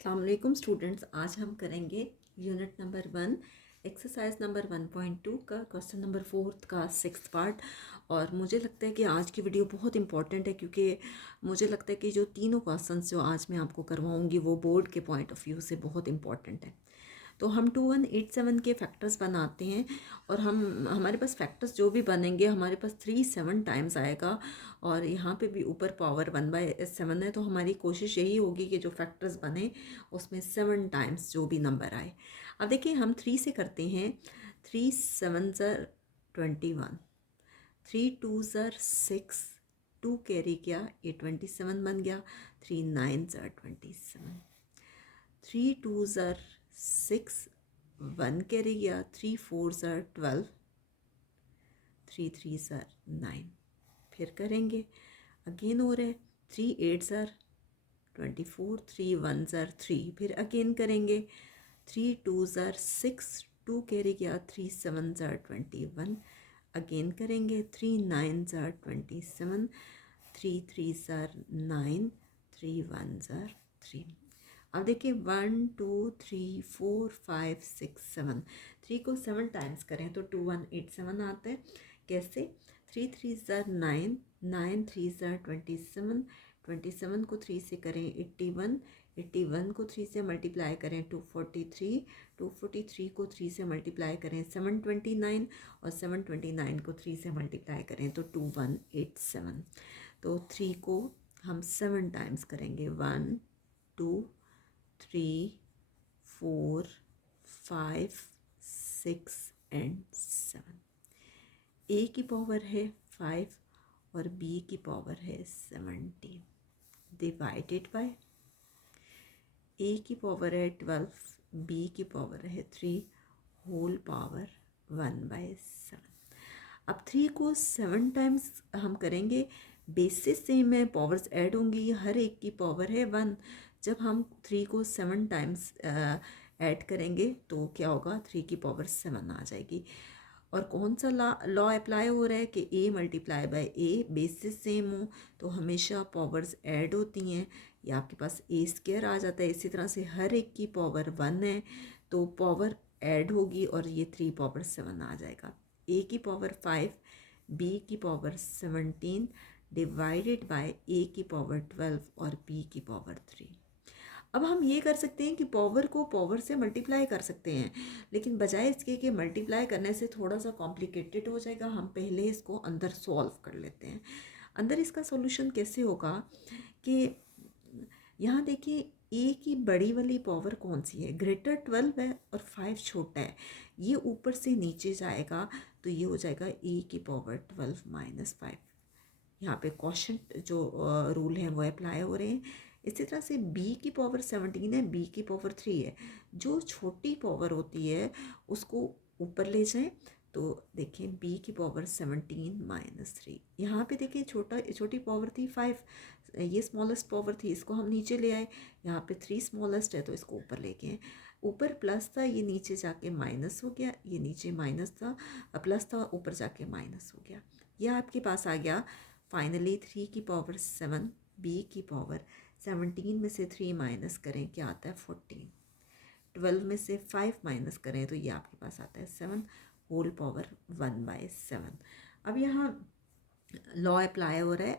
अस्सलाम वालेकुम स्टूडेंट्स, आज हम करेंगे यूनिट नंबर 1 एक्सरसाइज नंबर 1.2 का क्वेश्चन नंबर 4 का 6th पार्ट। और मुझे लगता है कि आज की वीडियो बहुत इंपॉर्टेंट है क्योंकि मुझे लगता है कि जो तीनों क्वेश्चंस जो आज मैं आपको करवाऊंगी वो बोर्ड के पॉइंट ऑफ व्यू से बहुत इंपॉर्टेंट है। तो हम 2187 के फैक्टर्स बनाते हैं और हमारे पास फैक्टर्स जो भी बनेंगे हमारे पास 37 टाइम्स आएगा। और यहाँ पे भी ऊपर पावर 1/7 है, तो हमारी कोशिश यही होगी कि जो फैक्टर्स बने उसमें 7 टाइम्स जो भी नंबर आए। अब देखिए हम 3 से करते हैं। 3 7 ज़र 21, 3 2 ज़र 6, 2 कैरी किया ये 27 बन गया। 3 9 ज़र 27, 3 2 ज़र 6, 1 कैरी गया। 3 4 ज़र 12, 3 3 ज़र 9। फिर करेंगे अगेन हो रहा है 3 8 ज़र 24, 3 1 ज़र 3। फिर अगेन करेंगे 3 2 ज़र 6, 2 कैरी गया। 3 7 ज़र 21। अगेन करेंगे 3 9 ज़र 27, 3 3 ज़र 9, 3 1 ज़र 3। अब देखिए 1 2 3 4 5 6 7, 3 को 7 टाइम्स करें तो 2187 आता है। कैसे? 3 3 ज़र 9, 9 3 ज़र 27, 27 को 3 से करें 81, 81 को 3 से मल्टीप्लाई करें 243, 243 को 3 से मल्टीप्लाई करें 729 और 729 को 3 से मल्टीप्लाई करें तो 2187। तो 3 को हम 7 टाइम्स करेंगे 1 2 3 4 5 6 एंड 7। ए की पावर है 5 और बी की पावर है 17 डिवाइडेड बाय ए की पावर है 12, बी की पावर है 3 होल पावर 1/7। अब 3 को 7 टाइम्स हम करेंगे, बेसिस सेम है, पावर्स ऐड होंगी, हर एक की पावर है 1। जब हम 3 को 7 टाइम्स ऐड करेंगे तो क्या होगा, 3 की पावर 7 आ जाएगी। और कौन सा लॉ अप्लाई हो रहा है कि A multiply by A, basis same हो तो हमेशा पावर्स ऐड होती हैं, या आपके पास ए स्क्वायर आ जाता है। इसी तरह से हर एक की पावर 1 है तो पावर ऐड होगी और ये 3 पावर 7 आ जाएगा। ए की पावर 5, बी की पावर 17 डिवाइडेड बाय ए की पावर 12 और बी की पावर 3। अब हम ये कर सकते हैं कि पावर को पावर से मल्टीप्लाई कर सकते हैं, लेकिन बजाय इसके कि मल्टीप्लाई करने से थोड़ा सा कॉम्प्लिकेटेड हो जाएगा, हम पहले इसको अंदर सॉल्व कर लेते हैं। अंदर इसका सॉल्यूशन कैसे होगा कि यहाँ देखिए ए की बड़ी वाली पावर कौन सी है, ग्रेटर 12 है और 5 छोटा है, ये ऊपर से नीचे जाएगा तो ये हो जाएगा ए की पावर 12 माइनस 5। यहाँ पे क्वोशंट जो रूल हैं वो अप्लाई हो रहे हैं। इसी तरह से b की पावर 17 है, b की पावर 3 है, जो छोटी पावर होती है उसको ऊपर ले जाएं तो देखिए b की पावर 17 माइनस 3। यहाँ पे देखिए छोटी पावर थी 5, ये स्मॉलेस्ट पावर थी, इसको हम नीचे ले आए। यहाँ पे 3 स्मॉलेस्ट है तो इसको ऊपर लेके आए। ऊपर प्लस था, ये नीचे जाके माइनस हो गया, ये नीचे माइनस था, प्लस था, ऊपर जाके माइनस हो गया। यह आपके पास आ गया फाइनली 3 की पावर 7, बी की पावर 17 में से 3 माइनस करें क्या आता है 14, 12 में से 5 माइनस करें तो ये आपके पास आता है 7 होल पावर 1/7। अब यहाँ लॉ अप्लाई हो रहा है,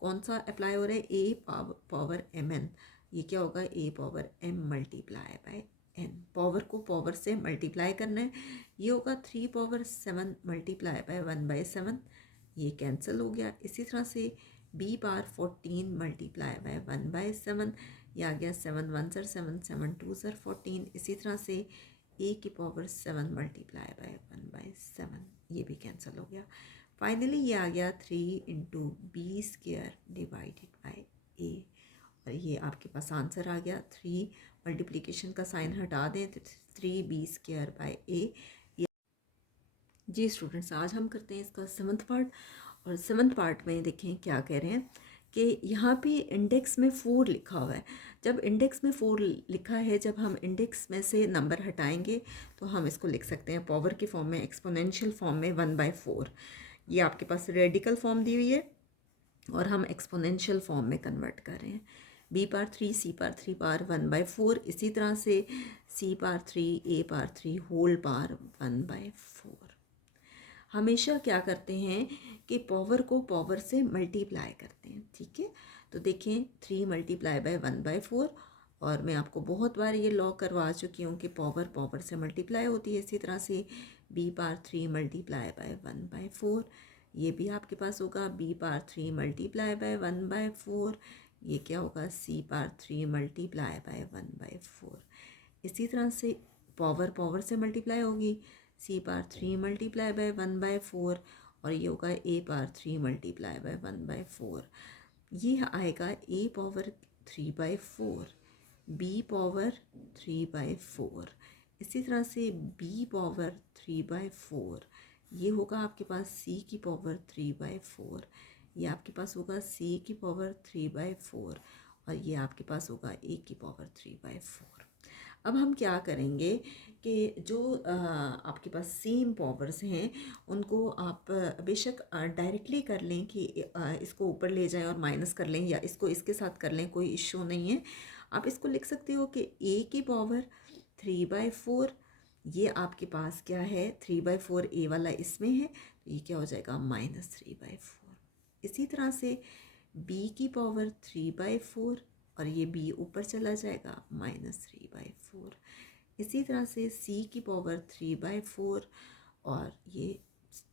कौन सा अप्लाई हो रहा है, ए पावर एम एन। ये क्या होगा, A power M multiply by N. Power को पावर से मल्टीप्लाई करना है, ये होगा 3 पावर 7 मल्टीप्लाई बाय 1/7, ये कैंसिल हो गया। इसी तरह से बी बार 14 मल्टीप्लाई बाय 1/7, ये आ गया 7 1 ज़र 7, 7 2 ज़र 14। इसी तरह से ए की पावर 7 मल्टीप्लाई बाय 1/7, ये भी कैंसिल हो गया। फाइनली ये आ गया 3 into B square divided by A, और ये आपके पास आंसर आ गया। 3 मल्टीप्लिकेशन का साइन हटा दें तो 3 बी स्क्वायर बाय ए। जी स्टूडेंट्स, आज हम करते हैं इसका 7th पार्ट। और 7th पार्ट में देखें क्या कह रहे हैं कि यहाँ पे इंडेक्स में 4 लिखा हुआ है। जब इंडेक्स में 4 लिखा है, जब हम इंडेक्स में से नंबर हटाएंगे तो हम इसको लिख सकते हैं पावर की फॉर्म में, एक्सपोनेंशियल फॉर्म में 1/4। ये आपके पास रेडिकल फॉर्म दी हुई है और हम एक्सपोनेंशियल फॉर्म में कन्वर्ट कर रहे हैं। बी पावर 3 सी पावर 3 पावर 1/4, इसी तरह से सी पावर 3 ए पावर 3 होल पावर 1/4। हमेशा क्या करते हैं कि पावर को पावर से मल्टीप्लाई करते हैं, ठीक है। तो देखें 3 मल्टीप्लाई बाय 1/4, और मैं आपको बहुत बार ये लॉ करवा चुकी हूँ कि पावर पावर से मल्टीप्लाई होती है। इसी तरह से बी पावर 3 मल्टीप्लाई बाय 1/4, ये भी आपके पास होगा बी पावर 3 मल्टीप्लाई बाय 1/4, ये क्या होगा सी पावर 3 मल्टीप्लाई बाय 1/4। इसी तरह से पावर पावर से मल्टीप्लाई होगी, सी पावर 3 मल्टीप्लाई बाय 1/4, और ये होगा ए पावर 3 मल्टीप्लाई बाय 1/4। ये आएगा ए पावर 3/4, बी पावर 3/4। इसी तरह से बी पावर 3/4, ये होगा आपके पास सी की पावर 3/4, ये आपके पास होगा सी की पावर 3/4, और ये आपके पास होगा ए की पावर 3/4। अब हम क्या करेंगे कि जो आपके पास सेम पावर्स हैं उनको आप बेशक डायरेक्टली कर लें कि इसको ऊपर ले जाएं और माइनस कर लें, या इसको इसके साथ कर लें, कोई इश्यू नहीं है। आप इसको लिख सकते हो कि ए की पावर 3/4, ये आपके पास क्या है 3/4, ए वाला इसमें है, तो ये क्या हो जाएगा -3/4। इसी तरह से बी की पावर 3/4, और ये बी ऊपर चला जाएगा -3/4। इसी तरह से सी की पावर 3/4, और ये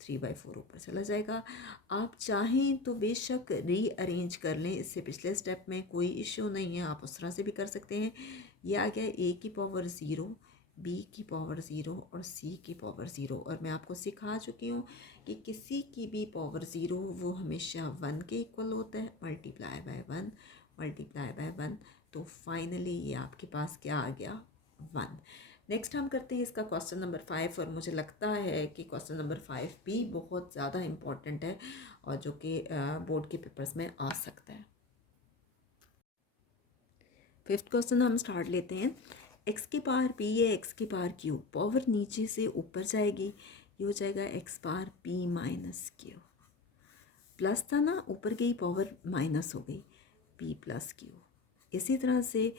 3/4 ऊपर चला जाएगा। आप चाहें तो बेशक रीअरेंज कर लें, इससे पिछले स्टेप में कोई इश्यू नहीं है, आप उस तरह से भी कर सकते हैं। ये आ गया ए की पावर 0, बी की पावर 0 और सी की पावर 0, और मैं आपको सिखा चुकी हूँ कि किसी की भी पावर 0 वो हमेशा 1 के इक्वल होता है, मल्टीप्लाई बाय 1 मल्टीप्लाई बाय 1, तो फाइनली ये आपके पास क्या आ गया 1। नेक्स्ट हम करते हैं इसका क्वेश्चन नंबर 5, और मुझे लगता है कि क्वेश्चन नंबर 5 भी बहुत ज़्यादा इम्पॉर्टेंट है और जो कि बोर्ड के पेपर्स में आ सकता है। फिफ्थ क्वेश्चन हम स्टार्ट लेते हैं। एक्स की पावर पी या एक्स की पावर क्यू, पावर नीचे से ऊपर जाएगी, ये हो जाएगा x power P minus Q. Plus था ना, ऊपर गई पावर माइनस हो गई, पी प्लस क्यू। इसी तरह से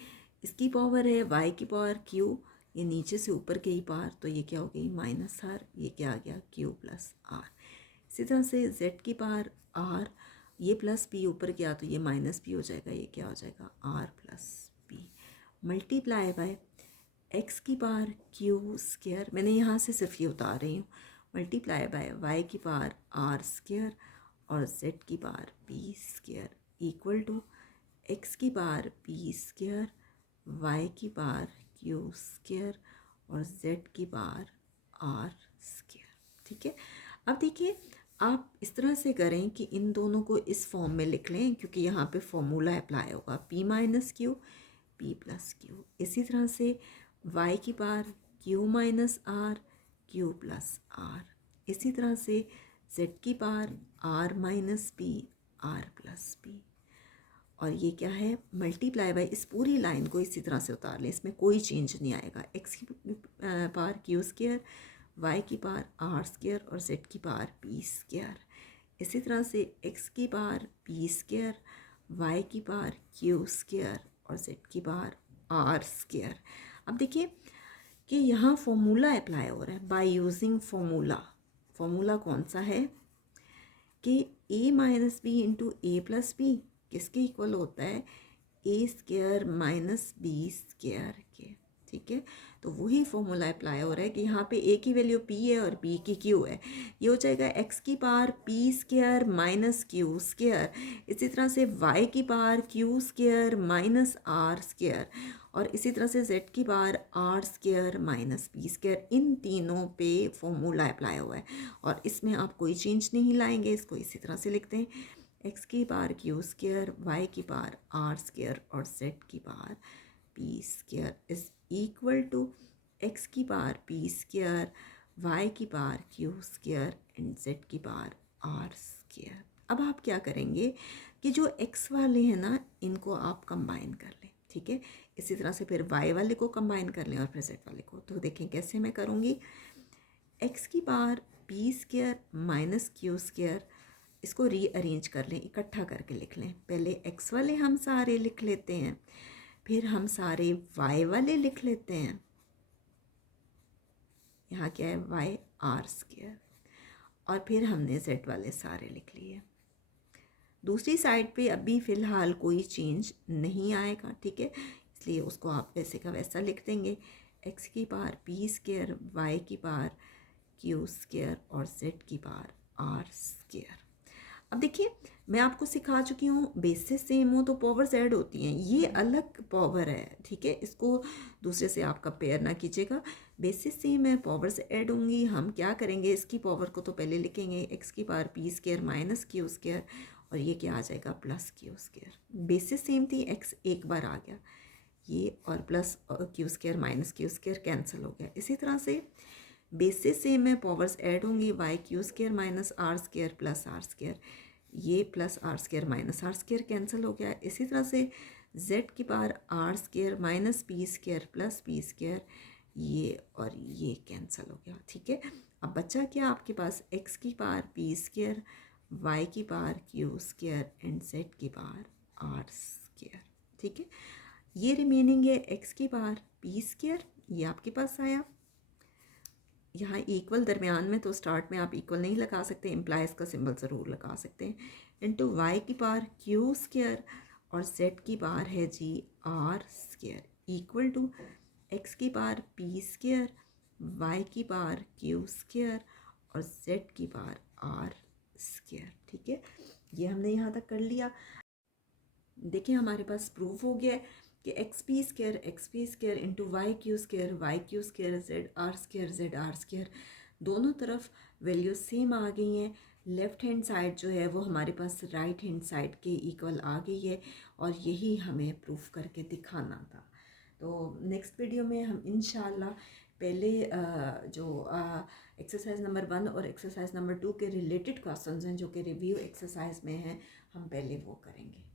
इसकी पावर है वाई की पावर क्यू, ये नीचे से ऊपर गई पावर, तो ये क्या हो गई -r, ये क्या आ गया क्यू प्लस आर। इसी तरह से z की पावर r, ये प्लस p ऊपर गया तो ये माइनस p हो जाएगा, ये क्या हो जाएगा r plus p, multiply by x की पावर q स्क्वायर, मैंने यहाँ से सिर्फ ये उतार रही हूँ, मल्टीप्लाई बाय y की पावर r स्क्वायर और z की power p square equal to x की पावर p स्क्वायर, y की पावर q स्क्वायर और z की पावर r स्क्वायर। ठीक है, अब देखिए आप इस तरह से करें कि इन दोनों को इस फॉर्म में लिख लें, क्योंकि यहाँ पे फॉर्मूला अप्लाई होगा p minus Q p plus Q. इसी तरह से y की power q minus r q plus r। इसी तरह से z की power r minus p r plus p, और ये क्या है मल्टीप्लाई बाय, इस पूरी लाइन को इसी तरह से उतार लें, इसमें कोई चेंज नहीं आएगा। x की पावर q स्क्वायर, y की पावर r स्क्वायर और z की पावर p स्क्वायर। इसी तरह से x की पावर p स्क्वायर, y की पावर q स्क्वायर और z की पावर r स्क्वायर। अब देखिए कि यहाँ फॉर्मूला अप्लाई हो रहा है बाय यूजिंग फॉर्मूला। फॉर्मूला कौन सा है कि a minus B into A plus B किसके इक्वल होता है, A square minus B square के। ठीक है, तो वही फॉर्मूला अप्लाई हो रहा है कि यहाँ पे ए की वैल्यू p है और b की q है, ये हो जाएगा x की power p square minus q square. इसी तरह से y की power q square minus r square, और इसी तरह से z की power r square minus b square. इन तीनों पे फॉर्मूला अप्लाई हुआ है और इसमें आप कोई चेंज नहीं लाएंगे, इसको इसी तरह से लिखते हैं x की पावर q स्क्वायर, y की पावर r स्क्वायर और z की power p square is equal to x की पावर p स्क्वायर, y की power q square and z की पावर r स्क्वायर। अब आप क्या करेंगे कि जो x वाले हैं ना इनको आप कंबाइन कर लें। ठीक है, इसी तरह से फिर y वाले को कंबाइन कर लें और फिर z वाले को। तो देखें कैसे मैं करूँगी, x की power p square minus q square इसको रीअरेंज कर लें, इकट्ठा करके लिख लें। पहले एक्स वाले हम सारे लिख लेते हैं, फिर हम सारे वाई वाले लिख लेते हैं। यहाँ क्या है, वाई आर स्क्वायर, और फिर हमने जेड वाले सारे लिख लिए। दूसरी साइड पे अभी फ़िलहाल कोई चेंज नहीं आएगा, ठीक है, इसलिए उसको आप वैसे का वैसा लिख देंगे। एक्स की पावर पी स्क्वायर, वाई की पावर क्यू स्क्वायर और जेड की पावर आर स्क्वायर। अब देखिए, मैं आपको सिखा चुकी हूँ बेसिस सेम हो तो पावर्स ऐड होती हैं, ये अलग पावर है, ठीक है, इसको दूसरे से आप कंपेयर ना कीजिएगा। बेसिस सेम है, पावर्स ऐड होंगी। हम क्या करेंगे, इसकी पावर को तो पहले लिखेंगे, एक्स की power P square minus Q square, और ये क्या आ जाएगा, plus Q square. Basis same थी, एक्स एक बार आ गया, ये और plus Q square minus Q square cancel हो गया। इसी तरह से बेसिस सेम है, पावर्स ऐड होंगी, Y Q square minus R square plus R square, ये plus R square minus R square cancel हो गया। इसी तरह से जेड की power R square minus P square plus P square, ये और ये कैंसिल हो गया, ठीक है। अब बचा क्या आपके पास, एक्स की पावर पी स्क्वायर, वाई की power Q square and Z की पावर आर स्क्वायर, ठीक है। ये रिमेनिंग है एक्स की पावर पी स्क्वायर, ये आपके पास आया। यहाँ इक्वल दरमियान में, तो स्टार्ट में आप इक्वल नहीं लगा सकते, इम्प्लाइज का सिंबल ज़रूर लगा सकते हैं, इनटू वाई की पावर क्यू स्क्वायर और जेड की पावर है जी R square, equal to X की पावर पी स्क्वायर, वाई की पावर क्यू स्क्वायर और जेड की पावर आर स्क्वायर, ठीक है। ये हमने यहाँ तक कर लिया। देखिए हमारे पास प्रूफ हो गया है कि X P square into Y Q square Z R square, दोनों तरफ वैल्यू सेम आ गई हैं। लेफ़्ट हैंड साइड जो है वो हमारे पास राइट हैंड साइड के इक्वल आ गई है, और यही हमें प्रूफ करके दिखाना था। तो नेक्स्ट वीडियो में हम इंशाल्लाह पहले जो एक्सरसाइज नंबर 1 और एक्सरसाइज नंबर 2 के रिलेटेड क्वेश्चंस हैं जो कि रिव्यू एक्सरसाइज में हैं, हम पहले वो करेंगे।